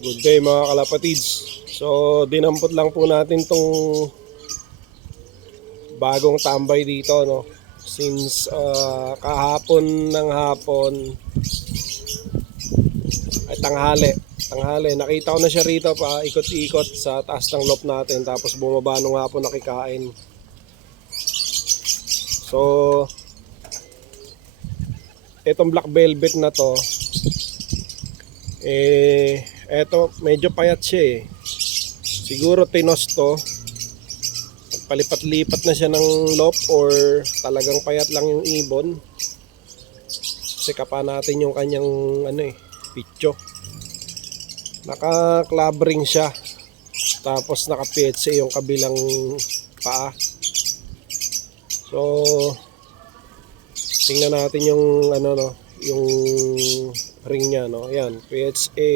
Good day mga kalapatids. So, dinampot lang po natin tong bagong tambay dito, no? Since ah, kahapon ng hapon ay tanghali. Tanghali. Nakita ko na siya rito pa ikot-ikot sa taas ng loft natin tapos bumaba nung hapon nakikain. So, itong black velvet na to eh eto medyo payat siya eh. Siguro tinos to. Palipat-lipat na siya ng lop or talagang payat lang yung ibon. Kasi kapa natin yung kanyang ano eh pitcho naka clubbering siya. Tapos naka PHC yung kabilang paa. So tingnan natin yung ano no yung ring niya no? Yan PHA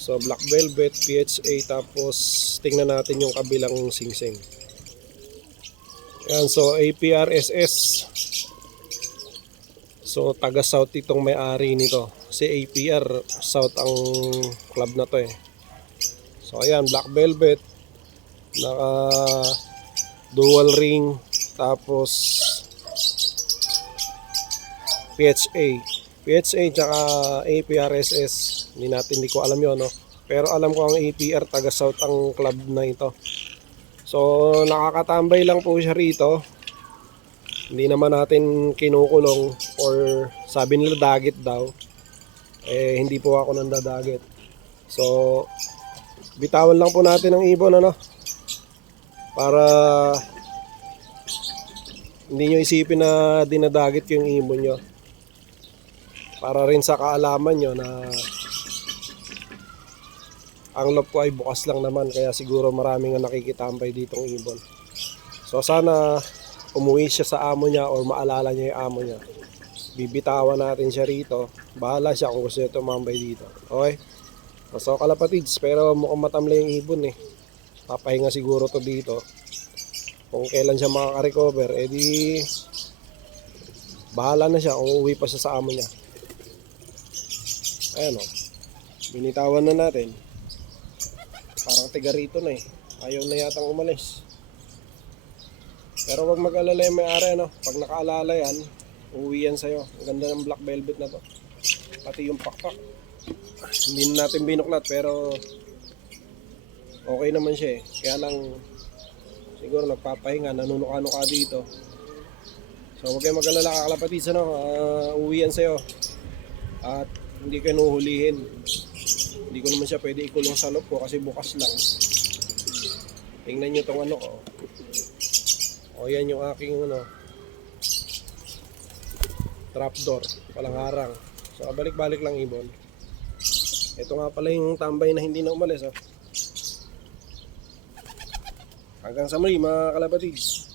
so black velvet PHA tapos tingnan natin yung kabilang singsing. Yan so APRSS so taga south itong may-ari nito. Si APR south ang club na to eh. So ayan black velvet naka dual ring tapos PHA PHA tsaka APRSS hindi natin hindi ko alam yon no? Pero alam ko ang APR taga South ang club na ito. So nakakatambay lang po siya rito. Hindi naman natin kinukulong or sabi nila dagit daw. Eh hindi po ako nandadagit. So bitawan lang po natin ang ibon ano? Para hindi nyo isipin na dinadagit yung ibon nyo para rin sa kaalaman nyo na ang loob ko ay bukas lang naman kaya siguro maraming ang nakikitambay ditong ibon. So sana umuwi siya sa amo niya or maalala niya yung amo niya. Bibitawan natin siya rito. Bahala siya kung gusto niya tumambay dito. Okay? So kalapatids pero mukhang matamlay yung ibon eh. Papahinga siguro to dito. Kung kailan siya makaka-recover edi bahala na siya kung uuwi pa siya sa amo niya ayan o binitawan na natin. Parang tiga rito na eh. Ayaw na yatang umalis. Pero wag mag-alala yung may-ari ano? Pag nakaalala yan uuwi yan sa'yo. Ang ganda ng black velvet na to. Pati yung pakpak. Hindi na natin binuklat pero okay naman siya eh. Kaya lang siguro nagpapahinga, nanunuka-nuka dito. So huwag kayong mag-alala kakalapatids ano, uh, uwi yan sa'yo. At hindi kayo nuhulihin. Hindi ko naman siya pwede ikulong sa loob ko kasi bukas lang. Tingnan nyo tong ano ko. O yan yung aking ano, trapdoor, palang harang. So balik-balik lang ibon. Ito nga pala yung tambay na hindi na umalis. Oh. Hanggang sa muli mga kalapatids.